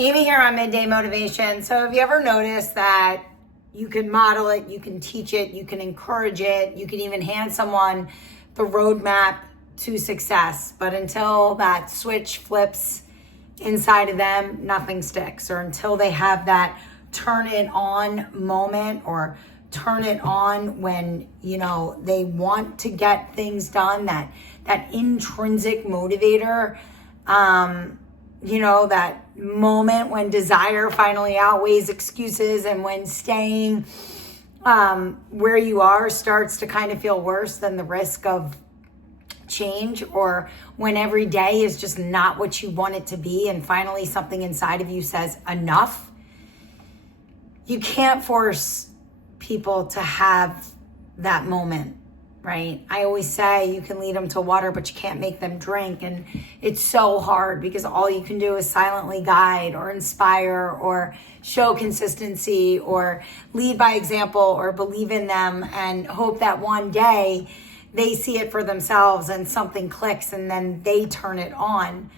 Amy here on Midday Motivation. So have you ever noticed that you can model it, you can teach it, you can encourage it, you can even hand someone the roadmap to success, but until that switch flips inside of them, nothing sticks, or until they have that turn it on moment or turn it on when, they want to get things done, that intrinsic motivator, that moment when desire finally outweighs excuses and when staying where you are starts to kind of feel worse than the risk of change, or when every day is just not what you want it to be and finally something inside of you says enough. You can't force people to have that moment, right? I always say you can lead them to water, but you can't make them drink. And it's so hard because all you can do is silently guide or inspire or show consistency or lead by example or believe in them and hope that one day they see it for themselves and something clicks and then they turn it on.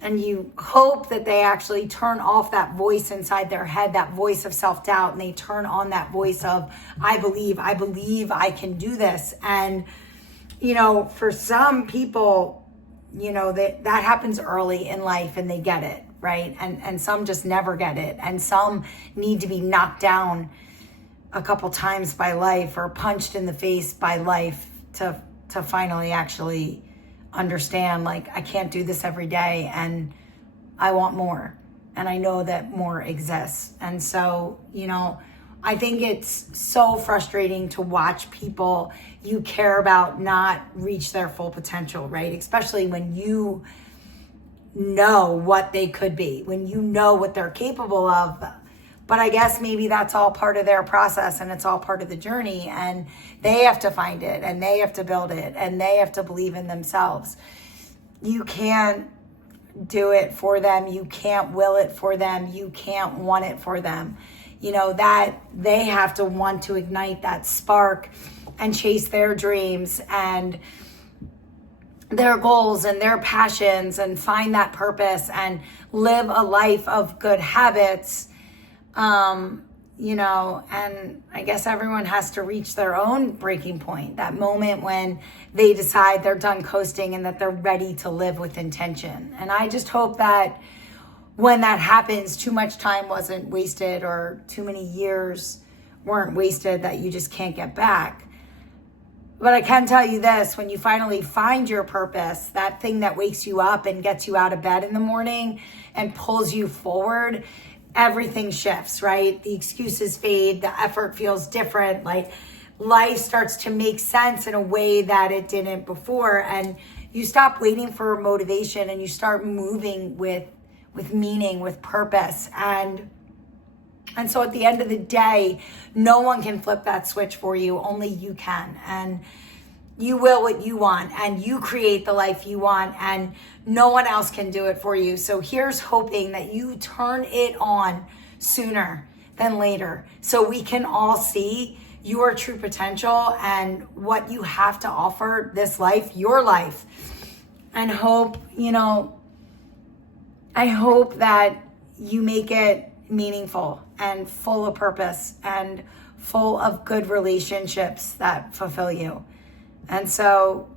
And you hope that they actually turn off that voice inside their head, that voice of self-doubt, and they turn on that voice of, I believe I can do this. And, for some people, that happens early in life and they get it, right? And some just never get it. And some need to be knocked down a couple times by life or punched in the face by life to finally actually understand, like, I can't do this every day and I want more. And I know that more exists. And so, I think it's so frustrating to watch people you care about not reach their full potential, right? Especially when you know what they could be, when you know what they're capable of. But I guess maybe that's all part of their process and it's all part of the journey, and they have to find it and they have to build it and they have to believe in themselves. You can't do it for them. You can't will it for them. You can't want it for them. That they have to want to ignite that spark and chase their dreams and their goals and their passions and find that purpose and live a life of good habits. And I guess everyone has to reach their own breaking point, that moment when they decide they're done coasting and that they're ready to live with intention. And I just hope that when that happens, too much time wasn't wasted or too many years weren't wasted that you just can't get back. But I can tell you this, when you finally find your purpose, that thing that wakes you up and gets you out of bed in the morning and pulls you forward, everything shifts, right? The excuses fade, the effort feels different, like life starts to make sense in a way that it didn't before. And you stop waiting for motivation and you start moving with meaning, with purpose. And so at the end of the day, no one can flip that switch for you, only you can. And you will what you want and you create the life you want and no one else can do it for you. So here's hoping that you turn it on sooner than later so we can all see your true potential and what you have to offer this life, your life. And I hope that you make it meaningful and full of purpose and full of good relationships that fulfill you. And so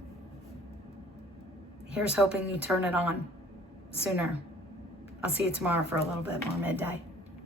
here's hoping you turn it on sooner. I'll see you tomorrow for a little bit more Midday.